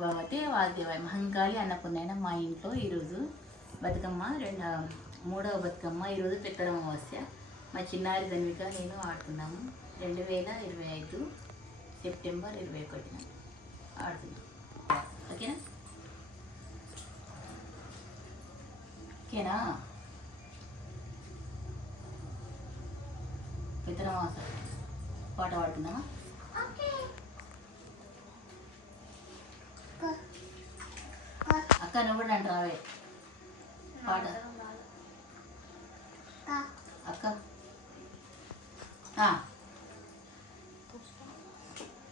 భగవతి వాగ్దేవాయ మహంకాళి అన్నపూర్ణైన మా ఇంట్లో ఈరోజు బతుకమ్మ రెండ మూడవ బతుకమ్మ ఈరోజు పెత్తన అమావాస్య. మా చిన్నారి ధన్విక నేను ఆడుతున్నాము. రెండు వేల ఇరవై ఐదు సెప్టెంబర్ ఇరవై ఒకటిన ఆడుతున్నాం. ఓకేనా? ఓకేనా? పెత్తన అమావాస్య. పాట పాడుతున్నామా కూడా అంట రావే పాట అక్క.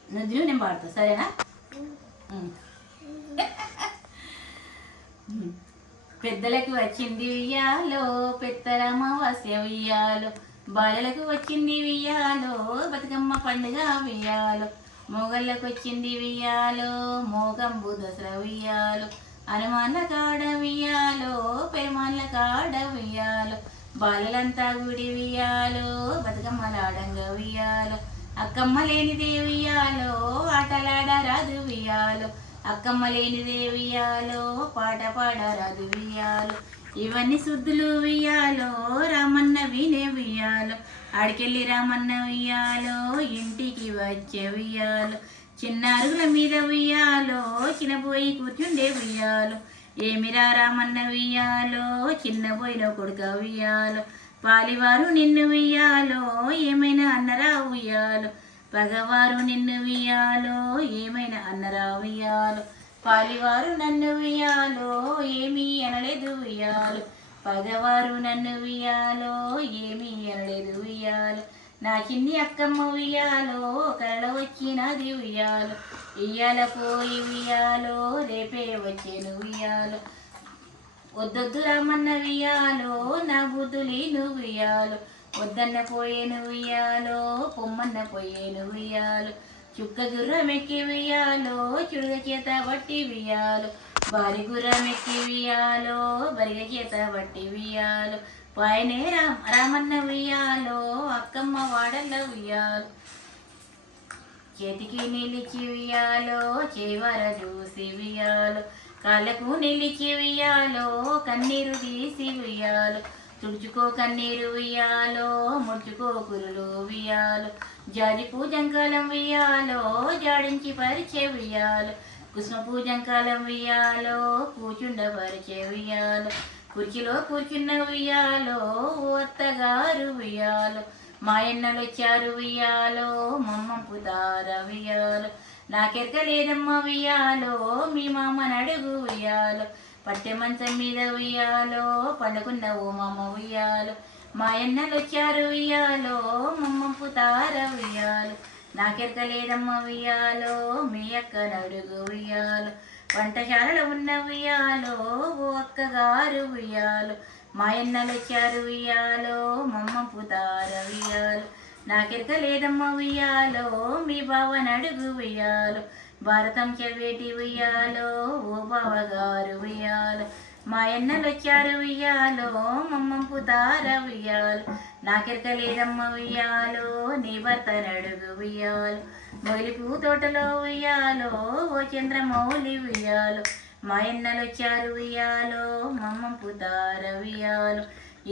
నువ్వు నేను పాడతా. సరేనా. పెద్దలకు వచ్చింది వియ్యాలో పెద్దరమావాస్య వియ్యాలో బాలలకు వచ్చింది వియ్యాలో బతుకమ్మ పండుగ వియ్యాలో మొగళ్ళకు వచ్చింది వియ్యాలో మోగంబు దసరా వియ్యాలో హనుమాన్ల కాడ వియ్యాలో పెరుమాన్ల కాడవియాలో బాలలంతా గుడి వియ్యాలో బతుకమ్మలాడంగ వియ్యాలో అక్కమ్మ లేని దేవియాలో ఆటలాడరాదు వియాలో అక్కమ్మ లేని దేవియాలో పాట పాడరాదు వియాలో ఇవన్నీ శుద్ధులు వియ్యాలో రామన్న వినే వియాలో ఆడికెళ్ళి రామన్న వియాలో ఇంటికి వచ్చే వియాలో చిన్న అరుగుల మీద ఉయ్యాలో చిన్నపోయి కూర్చుండే ఉయ్యాలో. ఏమిరా రామన్న ఉయ్యాలో చిన్న పోయిన కొడుక ఉయ్యాలో. పాలివారు నిన్ను వియ్యాలో ఏమైనా అన్నరా ఉయ్యాలో. పగవారు నిన్ను ఉయ్యాలో ఏమైనా అన్నరా ఉయ్యాలో. పాలివారు నన్ను వియ్యాలో ఏమీ అనలేదు ఉయ్యాలు. పగవారు నన్ను వియ్యాలో ఏమీ అనలేదు ఉయ్యాలో. నా చిన్ని అక్కమ్మ ఉయ్యాలో కళ్ళ వచ్చినది ఉయ్యాలో. ఇయ్యాల పోయి ఉయ్యాలో రేపే వచ్చేను వియ్యాలో వద్దొద్దు రామన్న వియ్యాలో నా బుద్ధులి నువ్వు వియ్యాలో వద్దన్న పోయేను ఉయ్యాలో పొమ్మన్న పోయేను వియ్యాలో చుక్క గుర్రం ఎక్కి వియ్యాలో చుడుగ చేత బట్టి వియ్యాలో బారి గుర్రం ఎక్కి వియ్యాలో బరిగ చేత బట్టి వియ్యాలో పైనే రామ రామన్న వియ్యాలో అక్కమ్మ వాడల్ల ఉయ్యాలు. చేతికి నిలిచి వియ్యాలో చేవర చూసి ఉయ్యాలు. కాళ్ళకు నిలిచి వియ్యాలో కన్నీరు తీసి ఉయ్యాలు. తుడుచుకో కన్నీరు వియ్యాలో ముడుచుకో కురులు ఉయ్యాలు. జాజి పూజంకాలం వియ్యాలో జాడించి పరిచే ఉయ్యాలు. కుసుమ పూజంకాలం వియ్యాలో కూచుండ పరిచే ఉయ్యాలు. కుర్చీలో కూర్చున్న ఉయ్యాలో ఓ అత్తగారు మా మాయన్నలు వచ్చారు ఉయ్యాలో మమ్మ పుతార ఉయ్యాలో నాకెరక లేదమ్మ ఉయ్యాలో మీ మామ నడుగు ఉయ్యాలో పట్టె మంచం మీద ఉయ్యాలో పండుకున్న ఓ మామ వియ్యాలో. మాయన్నలు వచ్చారు ఉయ్యాలో మమ్మ పుతార ఉయ్యాలో నాకెరక లేదమ్మ ఉయ్యాలో మీ అక్క నడుగు ఉయ్యాలో వంటశాలలో ఉన్న ఉయ్యాలో ఓ అక్కగారు వియ్యాలో మాయన్నలు వచ్చారు ఉయ్యాలో మమ్మ పుతార ఉయ్యాలు. నాకెరక లేదమ్మ ఉయ్యాలో మీ బావ నడుగు వియ్యాలో భారతం చెవేటి ఉయ్యాలో ఓ బావగారు వియ్యాలో మాయన్నలు వచ్చారు వియ్యాలో మమ్మ పుతార ఉయ్యాలు. నాకెరక లేదమ్మ ఉయ్యాలో నీ భర్త నడుగు ఉయ్యాలు. మొగిలిపూ తోటలో ఉయ్యాలో ఓ చంద్రమౌళి ఉయ్యాలో మా ఎన్నలు వచ్చారు ఉయ్యాలో మమ్మ పుతార ఉయ్యాలో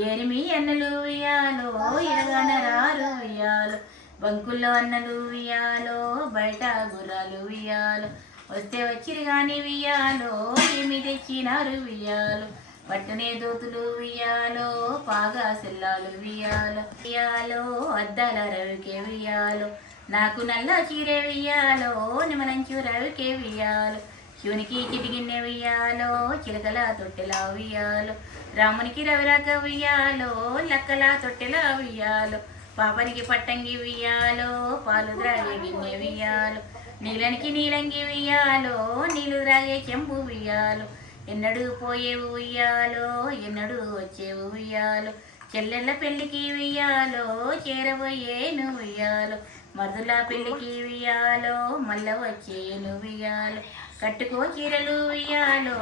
ఎనిమి అన్నలు ఉయ్యాలో ఎరగన రారు ఉయ్యాలో బంకుల్లో అన్నలు ఉయ్యాలో బయట గుర్రాలు ఉయ్యాలో వస్తే వచ్చిరు కానీ ఉయ్యాలో ఏమి తెచ్చినారు వియ్యాలో పట్టునే దోతులు ఉయ్యాలో పాగా సెల్లాలు వియ్యాలో ఉయ్యాలో అద్దాల రవికే ఉయ్యాలో నాకు నల్ల చీరే వెయ్యాలో నిమలంచు రవికే వెయ్యాలో. శివునికి చిటిగిన్నె వెయ్యాలో చిలకల తొట్టెలా వెయ్యాలో. రామునికి రవిరాక వెయ్యాలో లక్కల తొట్టెలా వెయ్యాలో. పాపనికి పట్టంగి వెయ్యాలో పాలు ద్రాగే గిన్నె వెయ్యాలు. నీలనికి నీలంగి వెయ్యాలో నీళ్ళు ద్రాగే చెంపు వెయ్యాలు. ఎన్నడూ పోయేవు ఉయ్యాలో ఎన్నడూ వచ్చేవు ఉయ్యాలో చెల్లెళ్ళ పెళ్ళికి వెయ్యాలో చేరబోయేను ఉయ్యాలో మధుల పెళ్ళికి వియ్యాలో మల్ల వచ్చేను వియ్యాలో కట్టుకో చీరలు వియ్యాలో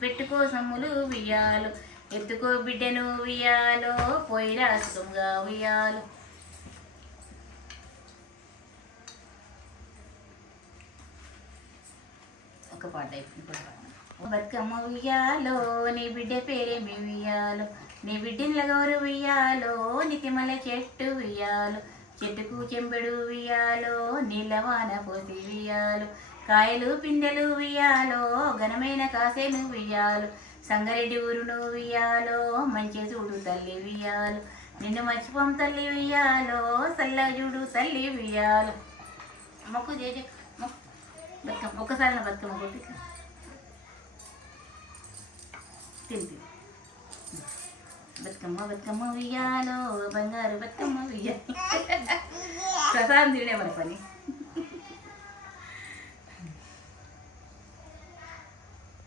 పెట్టుకో సమ్ములు వియాలు ఎత్తుకో బిడ్డను వియ్యాలో పోయి రాసుకంగా వియాలు ఒక పాట బతుకమ్మ ఉయ్యాలో నీ బిడ్డ పేరేమి ఉయ్యాలో నీ బిడ్డని గౌరు ఉయ్యాలో నితిమల చెట్టు ఉయ్యాలో చెట్టుకు చెంబెడు వియాలో నీలవాన పోసి వియాలు కాయలు పిండెలు వియాలో ఘనమైన కాసేను వియాలు సంగారెడ్డి ఊరును వియాలో మంచి చూడు తల్లి వియాలు నిన్ను మర్చిపోం తల్లి వియాలో సల్ల చూడు తల్లి వియాలు మొక్కు చేసి బతుకమ్మ ఒక్కసారి బతుకమ్మ కొట్టి. తింటుంది బతుకమ్మ బతుకమ్మ ఉయ్యాలో బంగారు బతుకమ్మ ఉయ్యాలో. ప్రసాదం తినే మన పని.